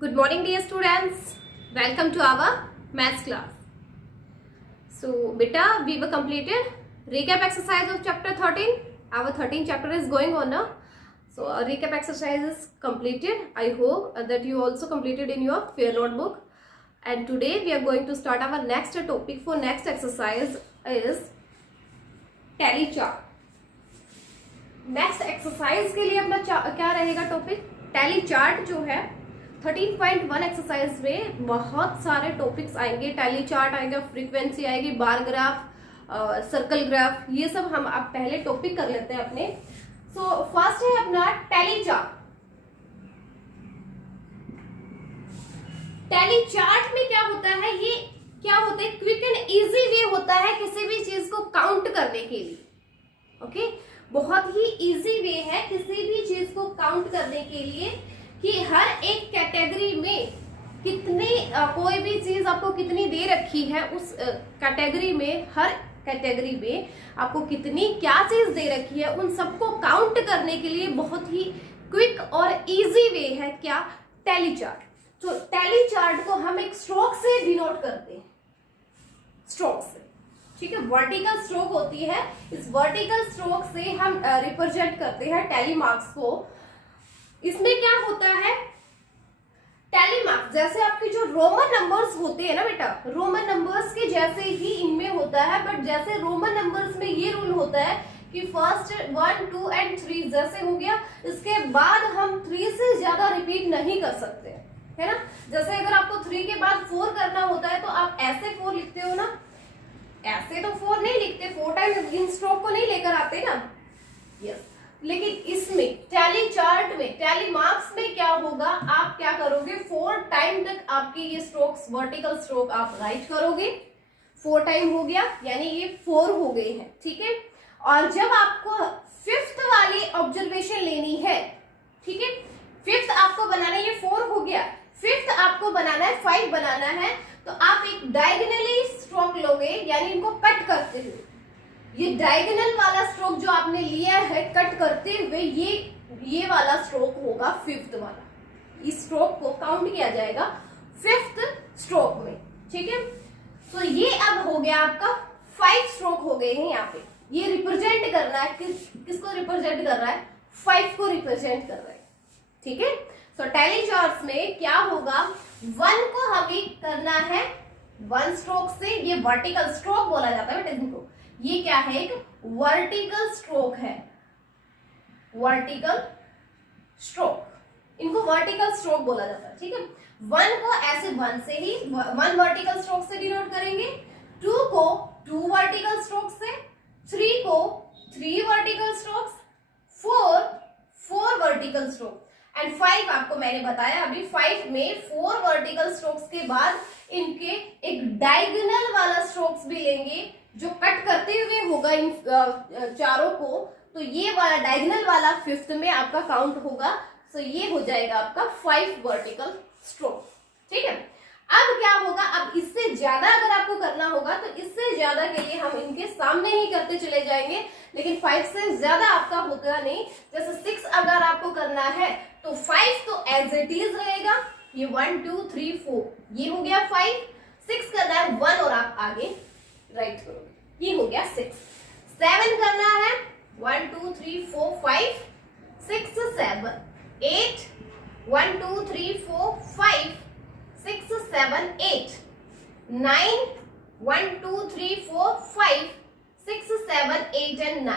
Good morning, dear students. Welcome to our maths class. So, beta, we were completed recap exercise of chapter 13. Our 13th chapter is going on now. So, a recap exercise is completed. I hope that you also completed in your fair notebook. And today we are going to start our next topic for next exercise is tally chart. Next exercise के लिए अपना क्या रहेगा topic, tally chart जो है 13.1 exercise में बहुत सारे टॉपिक्स आएंगे. टैली चार्ट आएगा, फ्रीक्वेंसी आएगी, बार ग्राफ, सर्कल ग्राफ, ये सब हम अब पहले टॉपिक कर लेते हैं अपने. सो फर्स्ट है अपना टैली चार्ट. टैली चार्ट में क्या होता है, ये क्या होता है, क्विक एंड इजी वे होता है किसी भी चीज को काउंट करने के लिए. ओके, बहुत ही इजी वे है किसी भी चीज को काउंट करने के लिए कि हर एक कैटेगरी में कितनी कोई भी चीज आपको कितनी दे रखी है, उस कैटेगरी में हर कैटेगरी में आपको कितनी क्या चीज दे रखी है, उन सबको काउंट करने के लिए बहुत ही क्विक और इजी वे है क्या, टैली चार्ट. तो टैली चार्ट को हम एक स्ट्रोक से डिनोट करते हैं, स्ट्रोक से. ठीक है, वर्टिकल स्ट्रोक होती है, इस वर्टिकल स्ट्रोक से हम रिप्रेजेंट करते हैं टैली मार्क्स को. इसमें क्या होता है, टैली मार्क्स जैसे आपके जो रोमन नंबर्स होते हैं ना बेटा, रोमन नंबर्स के जैसे ही इनमें होता है. बट जैसे रोमन नंबर्स में ये रूल होता है कि फर्स्ट 1, 2 एंड 3 जैसे हो गया, इसके बाद हम 3 से ज्यादा रिपीट नहीं कर सकते, है ना. जैसे अगर आपको 3 के बाद 4 करना होता है तो आप ऐसे 4 लिखते हो ना, ऐसे तो 4 नहीं लिखते, 4 टाइम इन स्ट्रोक को नहीं लेकर आते ना. यस, लेकिन इसमें टैली चार्ट में, टैली मार्क्स में क्या होगा, आप क्या करोगे, 4 टाइम तक आपके ये स्ट्रोक्स, वर्टिकल स्ट्रोक आप राइट करोगे. 4 टाइम हो गया यानी ये 4 हो गए हैं. ठीक है, और जब आपको 5th वाली ऑब्जर्वेशन लेनी है, ठीक है, 5th आपको बनाना है, ये 4 हो गया, 5th आपको बनाना है, 5 बनाना है, तो आप एक डायगोनली स्ट्रोक लोगे, यानी इनको कट करते हुए. ये डायगोनल वाला स्ट्रोक जो आपने लिया है कट करते हुए, ये वाला स्ट्रोक होगा 5th वाला. इस स्ट्रोक को काउंट किया जाएगा 5th स्ट्रोक में. ठीक है, तो ये अब हो गया आपका 5 स्ट्रोक हो गए हैं. यहाँ पे ये रिप्रेजेंट कर रहा है, किसको रिप्रेजेंट कर रहा है, 5 को रिप्रेजेंट कर रहा है. ठीक है, तो टैली चार्ट्स में क्या होगा, 1 को हमें करना है 1 स्ट्रोक से. ये वर्टिकल स्ट्रोक बोला जाता है बेटा इनको. ये क्या है, एक वर्टिकल स्ट्रोक है, वर्टिकल स्ट्रोक, इनको वर्टिकल स्ट्रोक बोला जाता है. ठीक है, 1 को ऐसे 1 से ही 1 वर्टिकल स्ट्रोक से डिनोट करेंगे, 2 को 2 वर्टिकल स्ट्रोक से, 3 को 3 vertical strokes, 4 vertical stroke and 5 आपको मैंने बताया अभी, 5 में 4 वर्टिकल स्ट्रोक्स के बाद इनके एक डायगोनल वाला स्ट्रोक्स भी लेंगे जो कट करते हुए होगा इन चारों को. तो ये वाला डायगोनल वाला 5th में आपका काउंट होगा. तो ये हो जाएगा आपका 5 वर्टिकल स्ट्रोक. ठीक है, अब क्या होगा, अब इससे ज्यादा अगर आपको करना होगा तो इससे ज्यादा के लिए हम इनके सामने ही करते चले जाएंगे, लेकिन 5 से ज्यादा आपका होगा नहीं. जैसे 6 अगर आपको करना है तो 5 तो एज इट इज रहेगा, ये 1 2 3 4 ये हो गया 5. 6 करना है 1 और आप आगे राइट करोगे, ये हो गया 6. 7 करना है 1 2 3 4 5 6 7 8 1 2 3 4 5 6 7 8 9 1 2 3 4 5 6 7 8 एंड 9.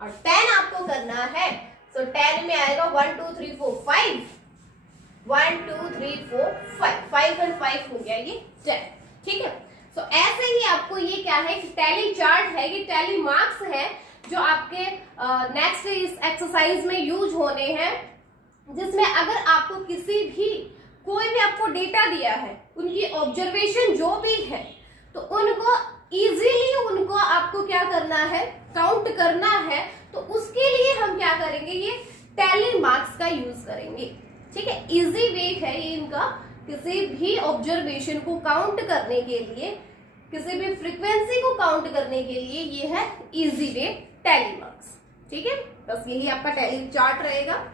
और 10 आपको करना है, तो 10 में आएगा 1 2 3 4 5 1 2 3 4 5 एंड 5 हो गया ये 10. ठीक है, तो ऐसे ही आपको ये क्या है कि टैली चार्ट है, ये टैली मार्क्स है जो आपके नेक्स्ट इस एक्सरसाइज में यूज होने हैं, जिसमें अगर आपको किसी भी कोई भी आपको डेटा दिया है, उनकी ऑब्जर्वेशन जो भी है, तो उनको इजीली उनको आपको क्या करना है, काउंट करना है. तो उसके लिए हम क्या करेंगे, ये टैली मार्क्स का यूज करेंगे. ठीक है, इजी वे है ये इनका, किसी भी ऑब्जर्वेशन को काउंट करने के लिए, किसी भी फ्रीक्वेंसी को काउंट करने के लिए ये है इजी वे, टैली मार्क्स. ठीक है, बस यही आपका टैली चार्ट रहेगा.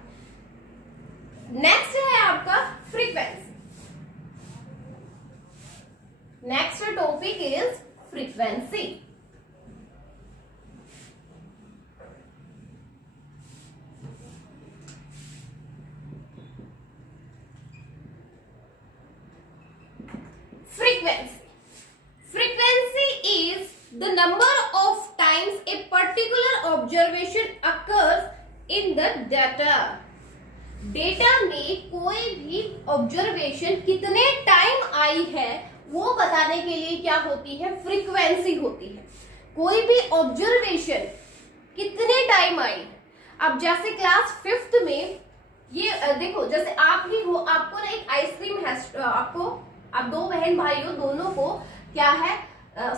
नेक्स्ट है आपका frequency. Next topic is frequency. Frequency is the number of times a particular observation occurs in the data. Data में कोई भी ऑब्जर्वेशन कितने टाइम आई है वो बताने के लिए क्या होती है, फ्रीक्वेंसी होती है। कोई भी ऑब्जर्वेशन कितने टाइम आई। अब जैसे क्लास 5th में ये देखो, जैसे आप ही हो, आपको ना एक आइसक्रीम है, आपको, आप दो बहन भाई हो, दोनों को क्या है,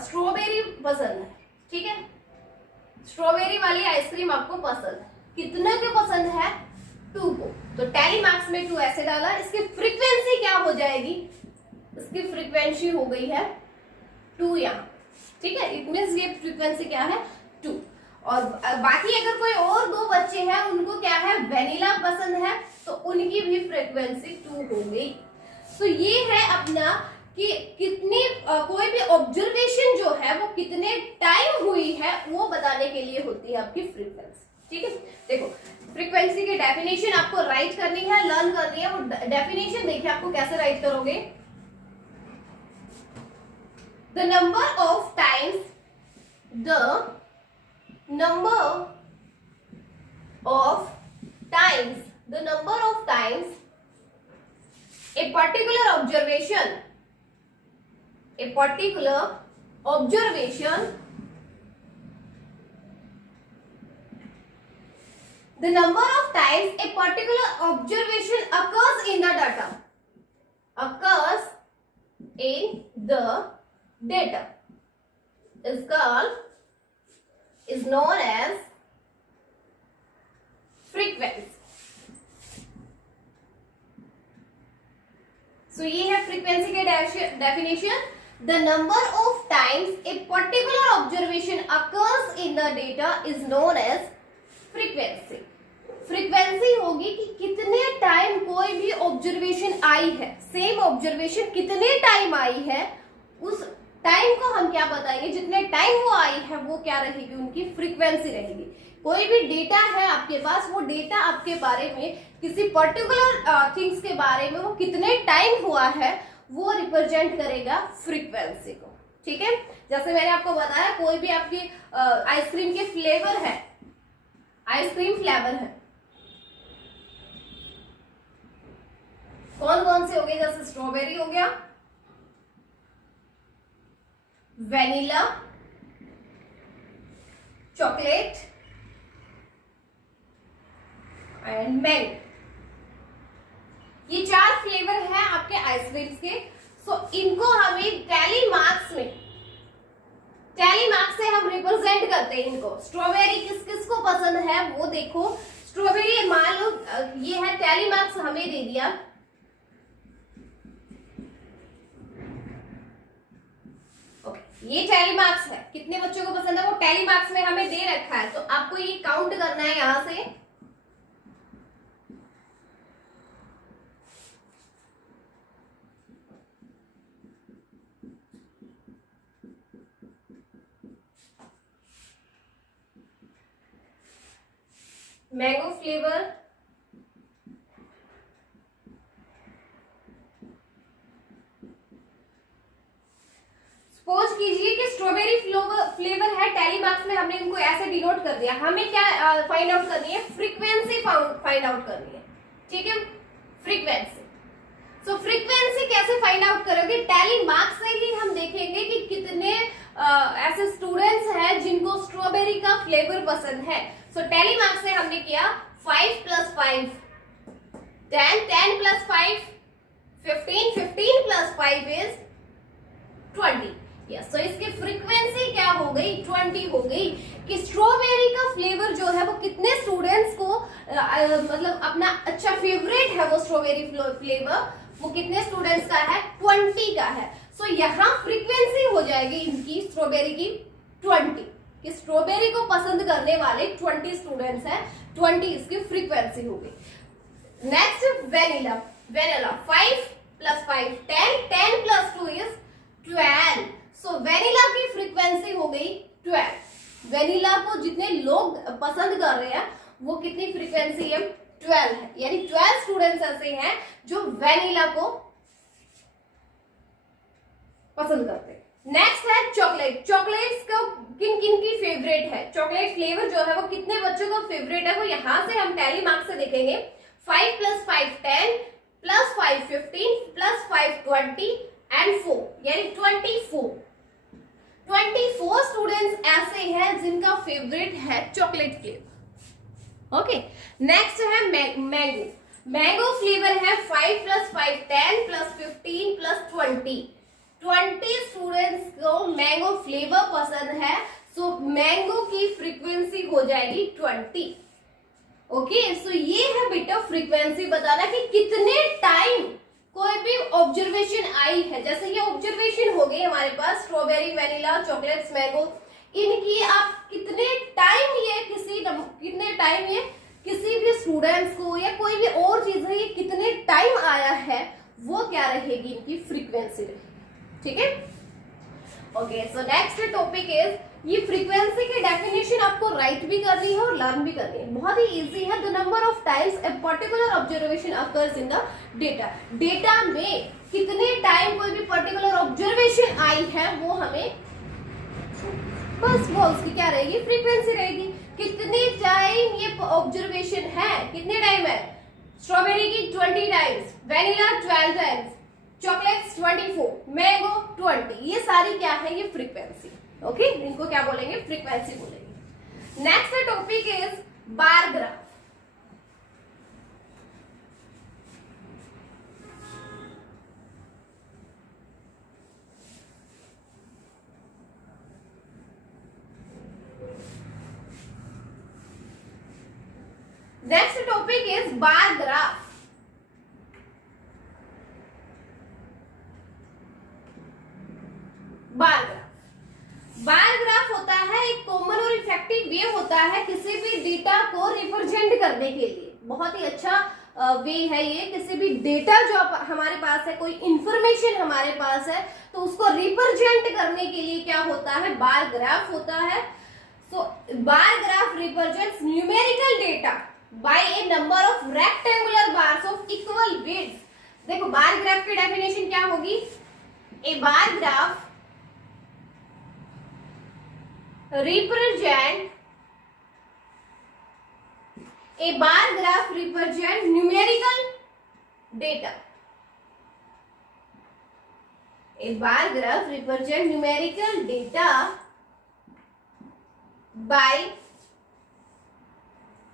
स्ट्रॉबेरी पसंद है, ठीक है, स्ट्रॉबेरी वाली आइसक्रीम आपको पसंद है। कितने को पसंद है, 2 को, तो टैली मार्क्स में 2 ऐसे डाला। इसकी फ्रीक्वेंसी क्या हो जाएगी, इसकी फ्रीक्वेंसी हो गई है 2 यहाँ, ठीक है। इट मींस ये फ्रीक्वेंसी क्या है, 2। और बाकी अगर कोई और 2 बच्चे हैं, उनको क्या है, वेनिला पसंद है, तो उनकी भी फ्रीक्वेंसी 2 हो गई। तो ये है अपना कि कितनी कोई भी ऑब्जर्वेशन जो है वो कितने टाइम हुई है वो बताने के लिए होती है आपकी फ्रीक्वेंसी, ठीक है। देखो, फ्रीक्वेंसी की डेफिनेशन आपको राइट करनी है, लर्न करनी है। वो डेफिनेशन देखिए आपको कैसे राइट करोगे। The number of times, the number of times, the number of times a particular observation the number of times a particular observation occurs in the data is known as frequency. So ये है frequency के definition. The number of times a particular observation occurs in the data is known as frequency. Frequency होगी कि कितने time कोई भी observation आई है, सेम ऑब्जर्वेशन कितने टाइम आई है, उस टाइम को हम क्या बताएंगे, जितने टाइम वो आई है वो क्या रहेगी, उनकी फ्रीक्वेंसी रहेगी। कोई भी डेटा है आपके पास, वो डेटा आपके बारे में, किसी पर्टिकुलर थिंग्स के बारे में वो कितने टाइम हुआ है वो रिप्रेजेंट करेगा फ्रीक्वेंसी को, ठीक है। जैसे मैंने आपको बताया, कोई भी आपकी आइसक्रीम के फ्लेवर है, आइसक्रीम फ्लेवर है, कौन कौन से हो गए, जैसे स्ट्रॉबेरी हो गया, वेनिला, चॉकलेट एंड मैंगो। ये 4 फ्लेवर है आपके आइसक्रीम्स के। सो इनको हमें टैली मार्क्स से हम रिप्रेजेंट करते हैं इनको। स्ट्रॉबेरी किस किस को पसंद है वो देखो। स्ट्रॉबेरी मान लो ये है, टैली मार्क्स हमें दे दिया, ये टैली मार्क्स है, कितने बच्चों को पसंद है वो टैली मार्क्स में हमें दे रखा है। तो आपको ये काउंट करना है यहां से। मैंगो फ्लेवर, सपोज कीजिए कि स्ट्रॉबेरी फ्लेवर है, टैली मार्क्स में हमने इनको ऐसे डिनोट कर दिया। हमें क्या फाइंड आउट करनी है, फ्रीक्वेंसी फाइंड आउट करनी है, ठीक है, फ्रीक्वेंसी। सो फ्रीक्वेंसी कैसे फाइंड आउट करोगे, टैली मार्क्स से ही हम देखेंगे कि कितने ऐसे स्टूडेंट्स हैं जिनको स्ट्रॉबेरी का फ्लेवर पसंद है। सो टैली मार्क्स से हमने किया 5 + 5 10, 10 + 5 15, 15 + 5 is 20। यस, तो इसकी फ्रीक्वेंसी क्या हो गई, 20 हो गई। कि स्ट्रॉबेरी का फ्लेवर जो है वो कितने स्टूडेंट्स को मतलब अपना अच्छा फेवरेट है वो स्ट्रॉबेरी फ्लेवर, वो कितने स्टूडेंट्स का है, 20 का है। सो यहाँ फ्रीक्वेंसी हो जाएगी इनकी स्ट्रॉबेरी की 20, कि स्ट्रॉबेरी को पसंद करने वाले 20 स्टूडेंट्स हैं, 20 इसकी फ्रीक्वेंसी हो गई। Next vanilla, 5 + 5 10, 10 + 2 is 12। So vanilla की फ्रीक्वेंसी हो गई 12। वेनिला को जितने लोग पसंद कर रहे हैं वो कितनी फ्रीक्वेंसी है, 12 है, यानी 12 स्टूडेंट्स ऐसे हैं जो वेनिला को पसंद करते हैं। नेक्स्ट है चॉकलेट। चॉकलेट्स को किन किन की फेवरेट है, चॉकलेट फ्लेवर जो है वो कितने बच्चों का फेवरेट है, वो यहां से हम टैली मार्क्स से देखेंगे। 5 + 5 10 + 5 15 + 5 20 एंड 4, यानी 24। 24 स्टूडेंट्स ऐसे हैं जिनका फेवरेट है चॉकलेट फ्लेवर। ओके, नेक्स्ट है मैंगो। मैंगो फ्लेवर है 5 + 5 10 + 15 + 20। 20 स्टूडेंट्स को मैंगो फ्लेवर पसंद है, सो मैंगो की फ्रीक्वेंसी हो जाएगी 20। ओके, सो ये है बेटा फ्रीक्वेंसी बताना कि कितने टाइम कोई भी ऑब्जर्वेशन आई है। जैसे ये ऑब्जर्वेशन हो गई हमारे पास स्ट्रॉबेरी, वेनिला, चॉकलेट्स, मैंगो, इनकी आप कितने टाइम ये किसी भी स्टूडेंट्स को या कोई भी और चीज है ये कितने टाइम आया है, वो क्या रहेगी, इनकी फ्रीक्वेंसी रहेगी। ठीक है, okay. So next topic is, ये फ्रीक्वेंसी की डेफिनेशन आपको राइट भी करनी है और लर्न भी करनी है, बहुत ही इजी है। The number of times a particular observation occurs in the data. Data में कितने टाइम कोई भी पर्टिकुलर ऑब्जर्वेशन आई है वो हमें बस वो उसकी क्या रहेगी, फ्रीक्वेंसी रहेगी। कितने टाइम ये ऑब्जर्वेशन है, कितने टाइम है, स्ट्रॉबेरी की 20 times, vanilla 12 times, chocolates 24, mango 20, ये सारी क्या है, ये फ्रीक्वेंसी। ओके, इनको क्या बोलेंगे, फ्रीक्वेंसी बोलेंगे। Next topic is bar graph. Next topic is bar graph. Bar graph होता है एक कॉमन और इफेक्टिव वे होता है किसी भी डेटा को रिप्रेजेंट करने के लिए। बहुत ही अच्छा वे है ये, किसी भी डेटा जो हमारे पास है, कोई इंफॉर्मेशन हमारे पास है, तो उसको रिप्रेजेंट करने के लिए क्या होता है, बार ग्राफ होता है। So bar graph represents numerical data by a number of rectangular bars of equal width. देखो बार ग्राफ की डेफिनेशन क्या होगी, a bar graph represent numerical data. A bar graph represent numerical data by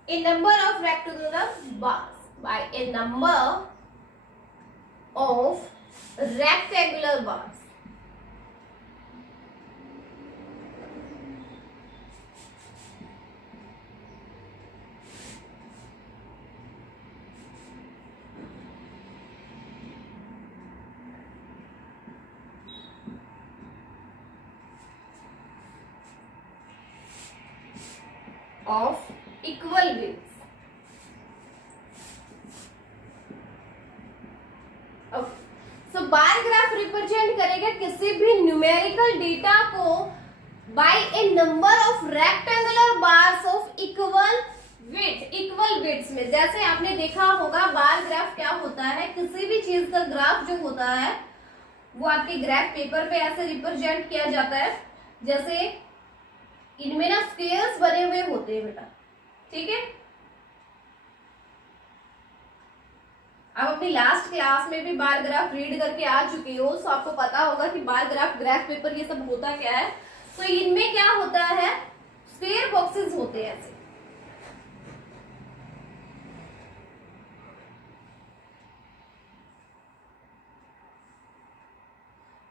a number of rectangular bars. By a number of rectangular bars. Of equal widths. Okay. So bar graph represent करेगा किसी भी numerical data को by a number of rectangular bars of equal width. Equal widths में जैसे आपने देखा होगा bar graph क्या होता है, किसी भी चीज का ग्राफ जो होता है वो आपके ग्राफ पेपर पे ऐसे रिप्रेजेंट किया जाता है, जैसे इनमें ना स्क्वेयर्स बने हुए होते हैं बेटा। ठीक है, आप अपनी लास्ट क्लास में भी बार ग्राफ रीड करके आ चुके हो, तो आपको पता होगा कि बार ग्राफ, ग्राफ पेपर ये सब होता क्या है। तो इनमें क्या होता है, स्क्वेयर बॉक्सेस होते हैं ऐसे।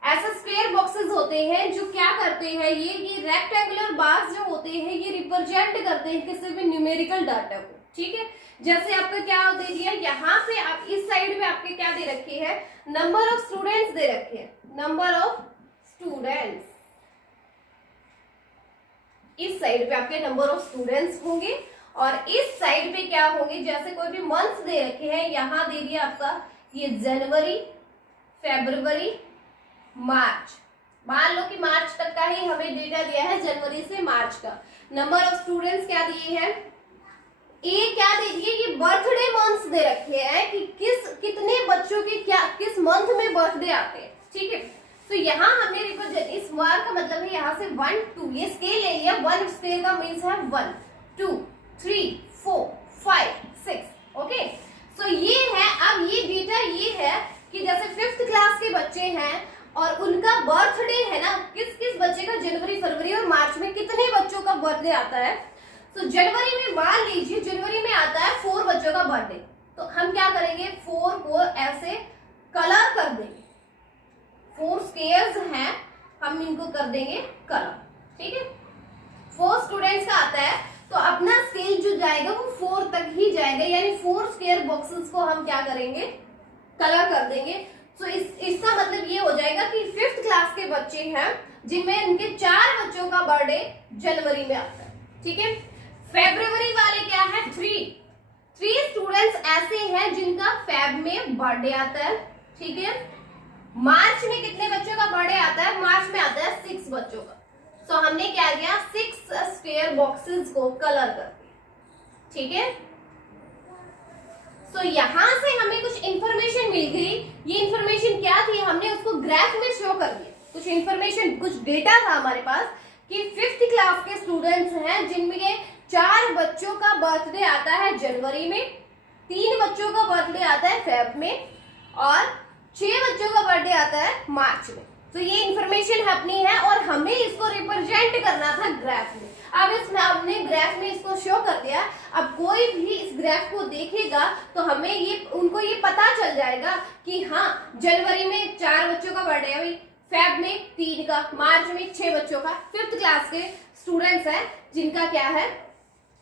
ऐसे स्क्वेयर बॉक्सेस होते हैं जो क्या करते हैं, ये रेक्टेंगुलर बार्स जो होते हैं ये रिप्रेजेंट करते हैं किसी भी न्यूमेरिकल डाटा को। ठीक है, जैसे आपका क्या दे दिया, यहाँ पे आप इस साइड में आपके क्या दे रखे हैं, नंबर ऑफ स्टूडेंट्स दे रखे हैं, नंबर ऑफ स्टूडेंट्स। इस साइड पे आपके नंबर ऑफ स्टूडेंट्स होंगे और इस साइड पे क्या होंगे, जैसे कोई भी मंथ्स दे रखे हैं, यहाँ दे दिया आपका ये जनवरी, फरवरी, मार्च। मान लो कि मार्च तक का ही हमें डेटा दिया है, जनवरी से मार्च का। नंबर ऑफ स्टूडेंट्स क्या दिए हैं, ए क्या दे दिए, ये बर्थडे मंथ्स दे रखे हैं कि कितने बच्चों के क्या किस मंथ में बर्थडे आते हैं, ठीक है। तो यहाँ हमने रिप्रेजेंट, इस वर्ड का मतलब है यहाँ से 1 2, ये स्केल ले लिया, 1 स्केल का मीन्स है 1 2 3 4 5 6, ओके। सो ये है, अब ये डेटा ये है कि जैसे 5th क्लास के बच्चे हैं और उनका बर्थडे है ना, किस किस बच्चे का जनवरी फरवरी और मार्च में कितने बच्चों का बर्थडे आता है। तो जनवरी में मान लीजिए जनवरी में आता है 4 बच्चों का बर्थडे, तो हम क्या करेंगे 4 को ऐसे कलर कर देंगे, 4 स्केयर्स हैं, हम इनको कर देंगे कलर, ठीक है। 4 स्टूडेंट्स का आता है तो अपना स्केल जो जाएगा वो 4 तक ही जाएगा, यानी 4 स्क्वायर बॉक्सेस को हम क्या करेंगे कलर कर देंगे। तो इसका मतलब ये हो जाएगा कि 5th क्लास के बच्चे हैं जिनमें उनके 4 बच्चों का बर्थडे जनवरी में आता है, ठीक है। फरवरी वाले क्या है 3 स्टूडेंट्स ऐसे हैं जिनका फेब में बर्थडे आता है, ठीक है। मार्च में कितने बच्चों का बर्थडे आता है, मार्च में आता है 6 बच्चों का। तो हमने क्या किया 6 स्क्वायर बॉक्सेस को कलर कर दिया, ठीक है। तो यहां से हमें कुछ इंफॉर्मेशन मिल गई, ये इंफॉर्मेशन क्या थी, हमने उसको ग्राफ में शो कर दिया। कुछ इंफॉर्मेशन, कुछ डेटा था हमारे पास कि 5th क्लास के स्टूडेंट्स हैं जिनमें 4 बच्चों का बर्थडे आता है जनवरी में, 3 बच्चों का बर्थडे आता है फेब में और 6 बच्चों का बर्थडे आता है मार्च में। तो ये इंफॉर्मेशन अपनी है और हमें इसको रिप्रेजेंट करना था ग्राफ में। अब इसमें हमने ग्राफ में इसको शो कर दिया। अब कोई भी इस ग्राफ को देखेगा तो हमें ये उनको ये पता चल जाएगा कि हाँ जनवरी में 4 बच्चों का बर्थडे है, फेब में 3 का, मार्च में 6 बच्चों का। 5th क्लास के स्टूडेंट्स हैं जिनका क्या है,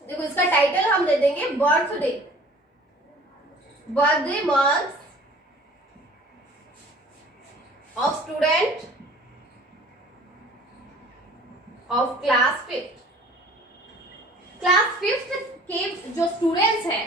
देखो इसका टाइटल हम दे देंगे birthday month of student of class 5th। Class 5th के जो स्टूडेंट्स हैं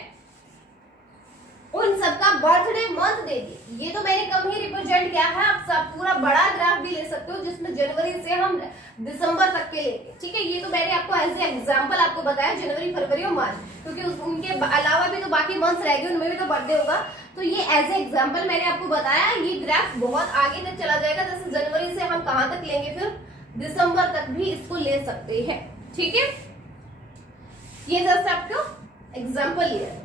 उन सबका बर्थडे मंथ दे दिए। ये तो मैंने कम ही रिप्रेजेंट किया है, आप सब पूरा बड़ा ग्राफ भी ले सकते हो जिसमें जनवरी से हम दिसंबर तक के लेंगे, ठीक है। ये तो मैंने आपको एज ए एग्जांपल आपको बताया जनवरी फरवरी और मार्च, क्योंकि उनके अलावा भी तो बाकी मंथ्स रहेंगे, उनमें भी तो बर्थडे होगा। तो ये एज ए एग्जाम्पल मैंने आपको बताया। ये ग्राफ बहुत आगे तक चला जाएगा, जैसे जनवरी से हम कहां तक लेंगे, फिर दिसंबर तक भी इसको ले सकते हैं, ठीक है। ये जस्ट आपको एग्जाम्पल लिया।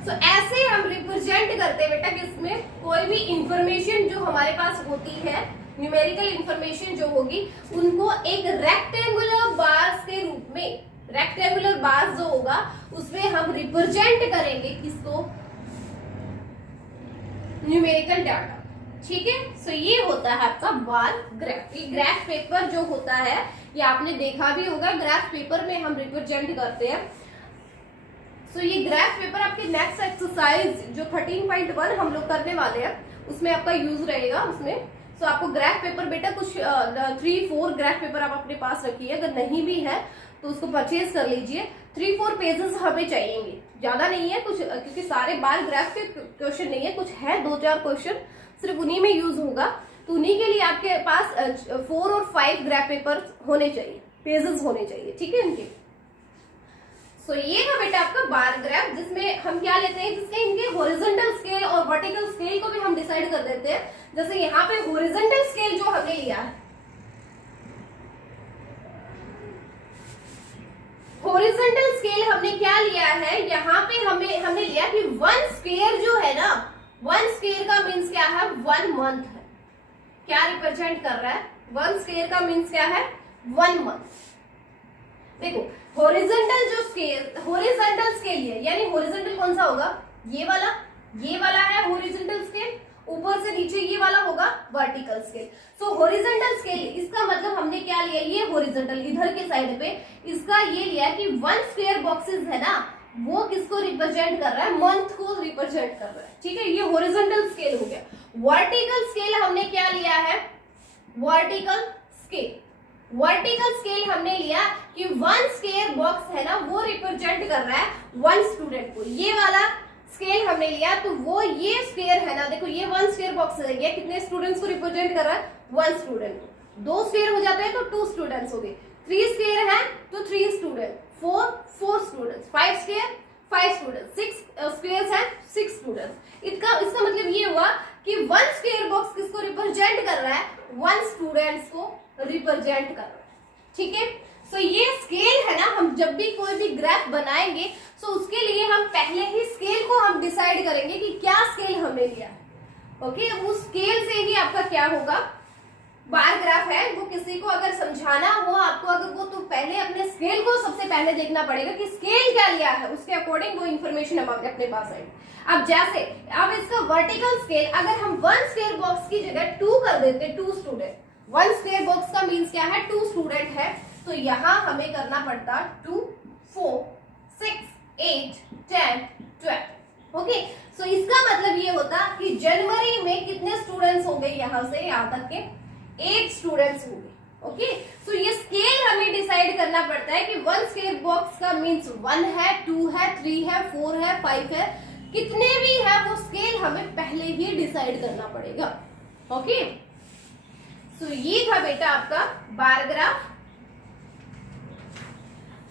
तो ऐसे हम रिप्रेजेंट करते हैं बेटा, किसमें कोई भी इंफॉर्मेशन जो हमारे पास होती है, न्यूमेरिकल इंफॉर्मेशन जो होगी, उनको एक रेक्टेंगुलर बार्स के रूप में, रेक्टेंगुलर बार्स जो होगा उसमें हम रिप्रेजेंट करेंगे किसको, न्यूमेरिकल डाटा, ठीक है। सो ये होता है आपका बार ग्राफ। ये ग्राफ पेपर जो होता है ये आपने देखा भी होगा, ग्राफ पेपर में हम रिप्रेजेंट करते हैं। सो ये ग्राफ पेपर आपके नेक्स्ट एक्सरसाइज जो 13.1 हम लोग करने वाले हैं उसमें आपका यूज रहेगा उसमें। सो आपको ग्राफ पेपर बेटा कुछ 3-4 ग्राफ पेपर आप अपने पास रखिए, अगर नहीं भी है तो उसको परचेज कर लीजिए। 3-4 पेजेस हमें चाहिए, ज्यादा नहीं है कुछ, क्योंकि सारे बार ग्राफ के क्वेश्चन नहीं है, कुछ है 2-4 क्वेश्चन सिर्फ उन्हीं में यूज होगा। तो उन्हीं के लिए आपके पास 4 और 5 ग्राफ पेपर होने चाहिए, पेजेस होने चाहिए, ठीक है इनके। सो ये था बेटा आपका बार ग्राफ, जिसमें हम क्या लेते हैं, जिसके इनके हॉरिजॉन्टल स्केल और वर्टिकल स्केल को भी हम डिसाइड कर देते हैं। जैसे यहाँ पे हॉरिजॉन्टल स्केल जो हमने लिया है, हॉरिजॉन्टल स्केल हमने क्या लिया है, यहाँ पे हमने लिया कि 1 स्क्वायर जो है ना, 1 स्क्वायर का मीन्स क्या है, 1 मंथ है। क्या रिप्रेजेंट कर रहा है, 1 स्क्वायर का मीन्स क्या है, 1 मंथ। देखो हॉरिजॉन्टल जो स्केल, हॉरिजॉन्टल स्केल है, यानी हॉरिजॉन्टल कौन सा होगा, ये वाला है हॉरिजॉन्टल स्केल, ऊपर से नीचे ये वाला होगा वर्टिकल स्केल। सो हॉरिजॉन्टल स्केल, इसका मतलब हमने क्या लिया, ये हॉरिजॉन्टल इधर के साइड पे, इसका ये लिया कि 1 स्क्वायर बॉक्सेस है ना, वो किसको रिप्रेजेंट कर रहा है, मंथ को रिप्रेजेंट कर रहा है, ठीक है। ये हॉरिजॉन्टल स्केल हो गया। वर्टिकल स्केल हमने क्या लिया है, वर्टिकल स्केल हमने लिया कि 1 स्क्वायर बॉक्स है ना, वो रिप्रेजेंट कर रहा है 1 स्टूडेंट को। ये वाला स्केल हमने लिया तो वो ये स्क्वायर है ना, देखो ये 1 स्क्वायर बॉक्स है, ये कितने स्टूडेंट्स को रिप्रेजेंट कर रहा है, 1 स्टूडेंट, 2 स्क्वायर हो जाते हैं तो 2 स्टूडेंट्स हो गए, 3 स्क्वायर है तो 3 student, 4 students, 5 square 5 students, 6 squares है 6 स्टूडेंट्स। इसका मतलब ये हुआ कि 1 स्क्वायर बॉक्स किसको रिप्रेजेंट कर रहा है, 1 स्टूडेंट्स को रिप्रेजेंट कर रहा है, ठीक है। सो ये स्केल है ना, हम जब भी कोई भी ग्राफ बनाएंगे तो उसके लिए हम पहले ही स्केल को हम डिसाइड करेंगे कि क्या स्केल हमने लिया है, ओके। उस स्केल से ही आपका क्या होगा, बार ग्राफ है वो किसी को अगर समझाना हो आपको, अगर वो तो पहले अपने स्केल को सबसे पहले देखना पड़ेगा कि स्केल क्या लिया है, उसके अकॉर्डिंग वो इन्फॉर्मेशन हम अपने पास आएगी। अब जैसे अब इसका वर्टिकल स्केल अगर हम 1 स्क्वायर बॉक्स की जगह 2 कर देते, 2 स्टूडेंट, 1 स्क्वायर बॉक्स का मीन्स क्या है, 2 स्टूडेंट है, तो यहां हमें करना पड़ता 2 4 6 8 10 12, ओके। सो इसका मतलब ये होता कि जनवरी में कितने स्टूडेंट्स हो गए, यहां से यहां तक के 8 स्टूडेंट्स हो गए, ओके। सो ये स्केल हमें डिसाइड करना पड़ता है कि 1 स्क्वायर बॉक्स का मीन्स 1 है, 2 है, 3 है, 4 है, 5 है, कितने भी है वो स्केल हमें पहले ही डिसाइड करना पड़ेगा, ओके। सो ये था बेटा आपका बार ग्राफ।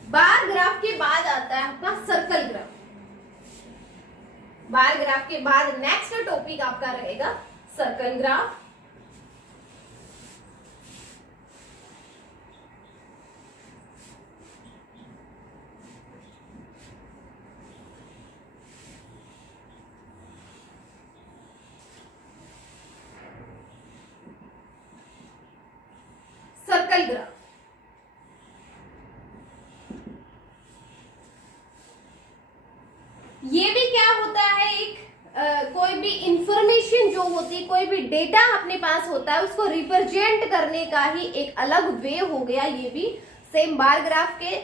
बार ग्राफ के बाद आता है आपका सर्कल ग्राफ। बार ग्राफ के बाद नेक्स्ट टॉपिक आपका रहेगा सर्कल ग्राफ। सर्कल ग्राफ ये भी क्या होता है, एक कोई भी इंफॉर्मेशन जो होती है, कोई भी डेटा अपने पास होता है, उसको रिप्रेजेंट करने का ही एक अलग वे हो गया। ये भी सेम बार ग्राफ के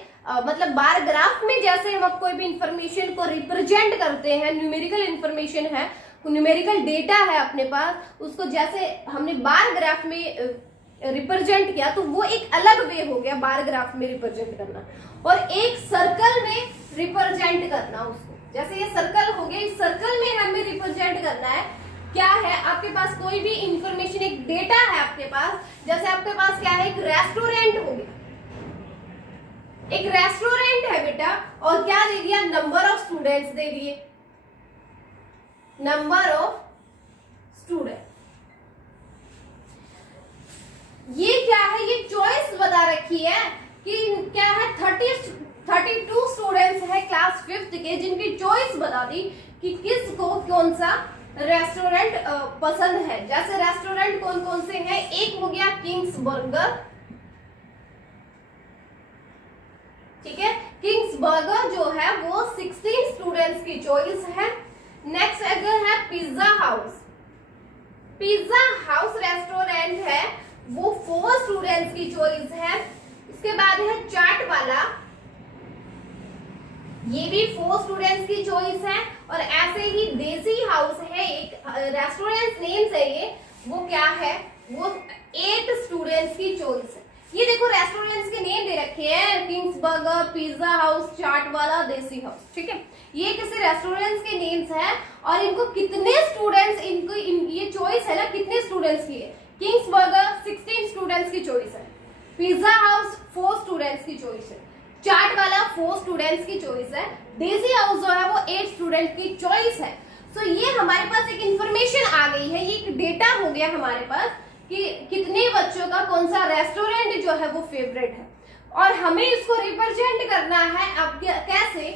मतलब बार ग्राफ में जैसे हम कोई भी इंफॉर्मेशन को रिप्रेजेंट करते हैं, न्यूमेरिकल इंफॉर्मेशन है, न्यूमेरिकल डेटा है अपने पास, उसको जैसे हमने बार ग्राफ में रिप्रेजेंट किया, तो वो एक अलग वे हो गया बार ग्राफ में रिप्रेजेंट करना, और एक सर्कल में रिप्रेजेंट करना उसको। जैसे ये सर्कल हो गया, इस सर्कल में हमें रिप्रेजेंट करना है क्या है, आपके पास कोई भी इंफॉर्मेशन, एक डेटा है आपके पास, जैसे आपके पास क्या है, एक रेस्टोरेंट हो गया, एक रेस्टोरेंट है बेटा, और क्या दे दिया, नंबर ऑफ स्टूडेंट्स दे दिए, नंबर ऑफ स्टूडेंट। ये क्या है, ये चॉइस बता रखी है कि क्या है, 32 स्टूडेंट्स है क्लास 5th के, जिनकी चॉइस बता दी कि किसको कौन सा रेस्टोरेंट पसंद है। जैसे रेस्टोरेंट कौन कौन से हैं, एक हो गया किंग्स बर्गर, ठीक है, किंग्स बर्गर जो है वो 16 स्टूडेंट्स की चॉइस है। नेक्स्ट अगर है pizza house, pizza house restaurant है, वो 4 स्टूडेंट्स की चॉइस है। इसके बाद है चाट वाला, ये भी 4 स्टूडेंट्स की चॉइस है। और ऐसे ही देसी हाउस है, एक रेस्टोरेंट नेम्स है ये, वो क्या है, वो 8 स्टूडेंट्स की चॉइस है। ये देखो रेस्टोरेंट्स के नेम दे रखे हैं, किंग्स बर्गर, पिज्जा हाउस, चाट वाला, देसी हाउस, ठीक है, ये किसी रेस्टोरेंट्स के नेम्स हैं। और इनको कितने स्टूडेंट्स, इनको ये चॉइस है ना, कितने स्टूडेंट्स की है, किंग्स बर्गर 16 स्टूडेंट्स की चॉइस है, पिज्जा हाउस 4 स्टूडेंट्स की चॉइस है, चाट वाला 4 स्टूडेंट्स की चॉइस है, देसी हाउस जो है वो 8 स्टूडेंट की चॉइस है। सो ये हमारे पास एक इंफॉर्मेशन आ गई है, ये एक डेटा हो गया हमारे पास कि कितने बच्चों का कौन सा रेस्टोरेंट जो है वो फेवरेट है। और हमें इसको रिप्रेजेंट करना है, अब कैसे,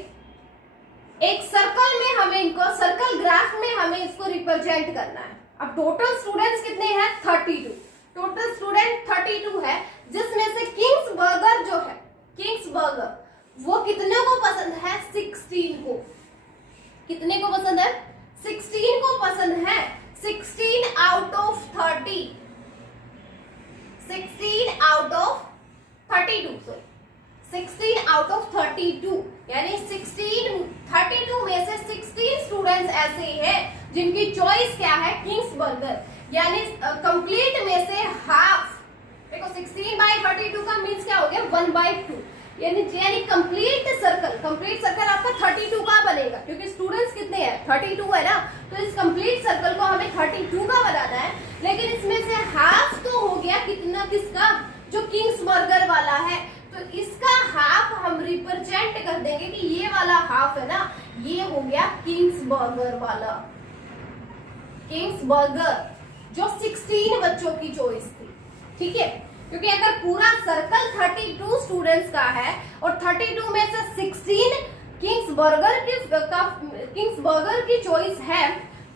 एक सर्कल में हमें इनको, सर्कल ग्राफ में हमें इसको रिप्रेजेंट करना है। अब टोटल स्टूडेंट्स कितने हैं, 32, टोटल स्टूडेंट 32 है, जिसमें से किंग्स बर्गर जो है, किंग्स बर्गर वो कितने को पसंद है, 16 को, कितने को पसंद है, 16 को पसंद है, 16 out of 30, 16 out of 32, sorry 16 out of 32, यानी 32 में से 16 स्टूडेंट्स ऐसे हैं जिनकी चॉइस क्या है, किंग्स बर्गर, यानी कंप्लीट में से हाफ। देखो 16/32 का मीन्स क्या हो गया, 1/2, यानी कंप्लीट सर्कल आपका 32 का बनेगा, क्योंकि स्टूडेंट्स कितने हैं, 32 है ना, तो इस कंप्लीट सर्कल को हमें 32 का बनाना है। लेकिन इसमें से हाफ तो हो किसका, जो किंग्सबर्गर वाला है, तो इसका हाफ हम रिप्रेजेंट कर देंगे कि ये वाला हाफ है ना, ये हो गया किंग्सबर्गर वाला, किंग्सबर्गर जो 16 बच्चों की चॉइस थी, ठीक है। क्योंकि अगर पूरा सर्कल 32 स्टूडेंट्स का है और 32 में से 16 किंग्सबर्गर की चॉइस है,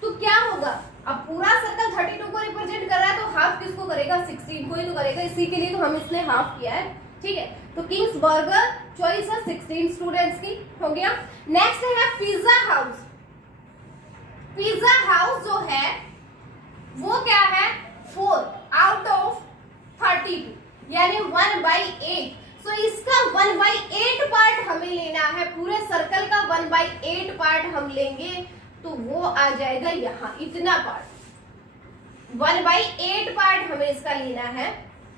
तो क्या होगा, अब पूरा सर्कल 32 को रिप्रेजेंट कर रहा है, तो हाफ किसको करेगा, 16 को ही तो करेगा, इसी के लिए तो हम इसने हाफ किया है, ठीक है। तो किंग्सबर्गर चॉइस है 16 स्टूडेंट्स की, हो गया। नेक्स्ट है पिज्जा हाउस। पिज्जा हाउस जो है वो क्या है, 4 आउट ऑफ 32, यानी 1/8। सो इसका 1/8 पार्ट हमें लेना है, पूरे सर्कल का 1/8 पार्ट हम लेंगे, तो वो आ जाएगा यहाँ, इतना पार्ट 1/8 पार्ट हमें इसका लेना है।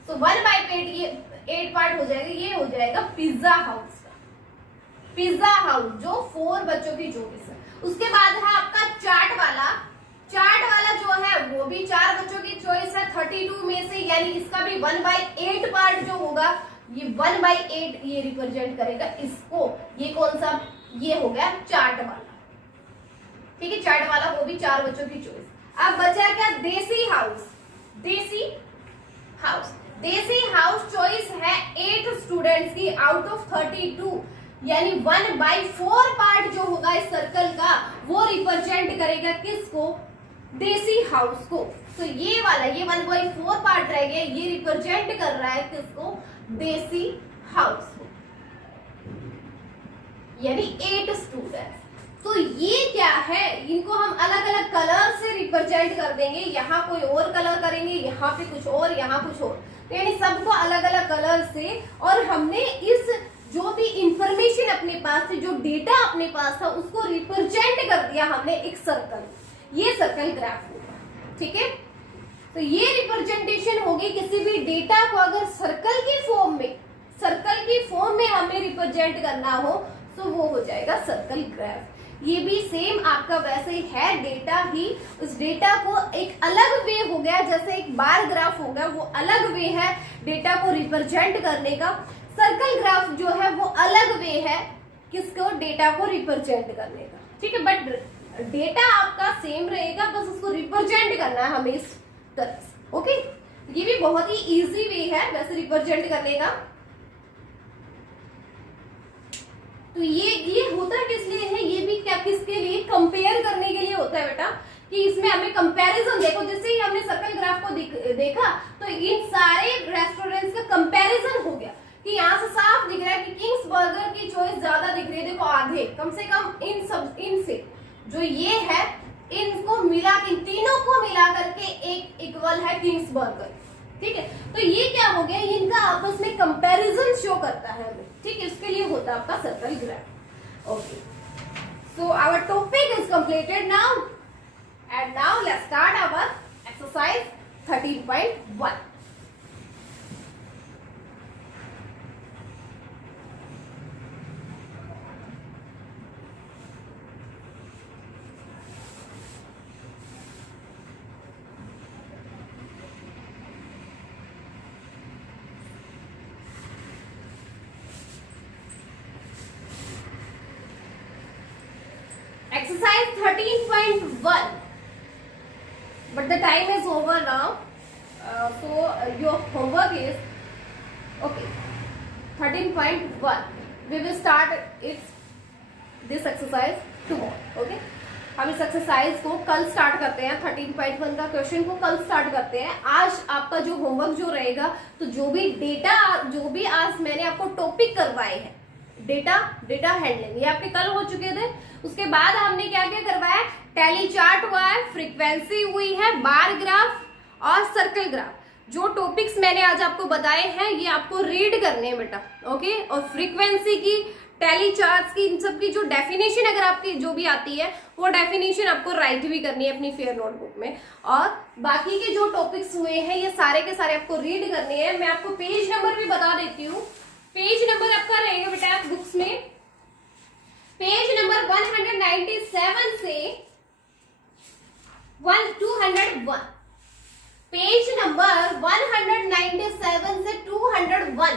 तो 1/8 ये 8 पार्ट हो जाएगा, ये हो जाएगा पिज्जा हाउस का, पिज्जा हाउस जो 4 बच्चों की चॉइस है। उसके बाद है आपका चाट वाला। चाट वाला जो है वो भी 4 बच्चों की चॉइस है 32 में से, यानी इसका भी 1/8 पार्ट जो होगा, ये 1/8 ये रिप्रेजेंट करेगा इसको। ये कौन सा, ये हो गया चाट वाला, ठीक है, चाट वाला वो भी 4 बच्चों की चॉइस। अब बचा क्या, देसी हाउस। देसी हाउस, देसी हाउस चॉइस है 8 स्टूडेंट्स की आउट ऑफ 32, यानी 1/4 पार्ट जो होगा इस सर्कल का, वो रिप्रेजेंट करेगा किसको, देसी हाउस को। तो ये वाला, ये 1/4 पार्ट रह गया, ये रिप्रेजेंट कर रहा है किसको, देसी हाउस को, यानी 8 स्टूडेंट्स। तो ये क्या है, इनको हम अलग अलग कलर से रिप्रेजेंट कर देंगे, यहाँ कोई और कलर करेंगे, यहाँ पे कुछ और, यहाँ कुछ और, तो यानी सबको अलग अलग कलर से। और हमने इस जो भी इंफॉर्मेशन अपने पास थी, जो डेटा अपने पास था, उसको रिप्रेजेंट कर दिया हमने एक सर्कल, ये सर्कल ग्राफ होगा, ठीक है। तो ये रिप्रेजेंटेशन होगी किसी भी डेटा को अगर सर्कल की फॉर्म में हमें रिप्रेजेंट करना हो, तो वो हो जाएगा सर्कल ग्राफ। ये भी सेम आपका वैसे ही है, डेटा ही, उस डेटा को एक अलग वे हो गया, जैसे एक बार ग्राफ होगा, वो अलग वे है डेटा को रिप्रेजेंट करने का। सर्कल ग्राफ जो है वो अलग वे है किसको, डेटा को रिप्रेजेंट करने का, ठीक है। बट डेटा आपका सेम रहेगा, बस उसको रिप्रेजेंट करना है हमें इस तरह से, ओके। ये भी बहुत ही इजी वे है वैसे रिप्रेजेंट करने का। तो ये होता किस लिए है, ये भी क्या किसके लिए, कंपेयर करने के लिए होता है बेटा, कि इसमें हमें कंपैरिजन, देखो जैसे ही हमने सर्कल ग्राफ को देखा, तो इन सारे रेस्टोरेंट्स का कंपैरिजन हो गया, कि यहाँ से साफ दिख रहा है कि किंग्सबर्गर की चॉइस ज्यादा दिख रही है, देखो आधे कम से कम इनसे जो ये है, इनको मिला के, तीनों को मिला करके एक इक्वल है किंग्सबर्गर, ठीक है। तो ये क्या हो गया, इनका आपस में कंपैरिजन शो करता है हमें, ठीक है, उसके लिए होता है आपका circle graph, okay. So our topic is completed now, and now let's start our exercise 13.1। Exercise 13.1, but the time is over now, so your homework is, okay, 13.1. We will start this exercise tomorrow, okay. हम इस exercise को कल start करते हैं, 13.1 का question को कल start करते हैं। आज आपका जो होमवर्क जो रहेगा, तो जो भी डेटा, जो भी आज मैंने आपको टॉपिक करवाए हैं, डेटा हैंडलिंग, ये आपके कल हो चुके थे। उसके बाद हमने क्या क्या करवाया, टैली चार्ट हुआ है, फ्रीक्वेंसी हुई है, बार ग्राफ और सर्कल ग्राफ। जो टॉपिक्स मैंने आज आपको बताए हैं, ये आपको रीड करने हैं बेटा, ओके। और फ्रीक्वेंसी की, टैली चार्ट्स की, इन सब की जो डेफिनेशन अगर आपकी जो भी आती है, वो डेफिनेशन आपको राइट भी करनी है अपनी फेयर नोटबुक में। और बाकी के जो टॉपिक्स हुए हैं, ये सारे के सारे आपको रीड करने हैं। मैं आपको पेज नंबर भी बता देती हूँ। पेज नंबर आपका रहेगा बेटा बुक्स में, पेज नंबर 197 से 201। पेज नंबर 197 से 201,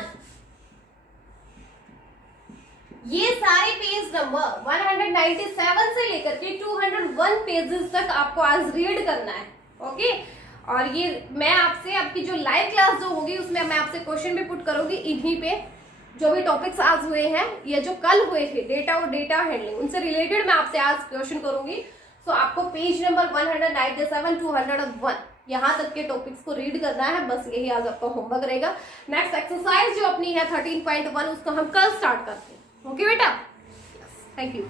ये सारे पेज नंबर 197 से लेकर के 201 पेजेस तक आपको आज रीड करना है। ओके, और ये मैं आपसे आपकी जो लाइव क्लास जो होगी उसमें मैं आपसे क्वेश्चन भी पुट करूंगी इन्हीं पे, जो भी टॉपिक्स आज हुए हैं या जो कल हुए थे डेटा और डेटा हैंडलिंग, उनसे रिलेटेड मैं आपसे आज क्वेश्चन करूंगी। सो आपको पेज नंबर 197 201 यहाँ तक के टॉपिक्स को रीड करना है, बस यही आज आपका होमवर्क रहेगा। नेक्स्ट एक्सरसाइज जो अपनी है 13.1 उसको हम कल स्टार्ट करते हैं। ओके बेटा, थैंक यू।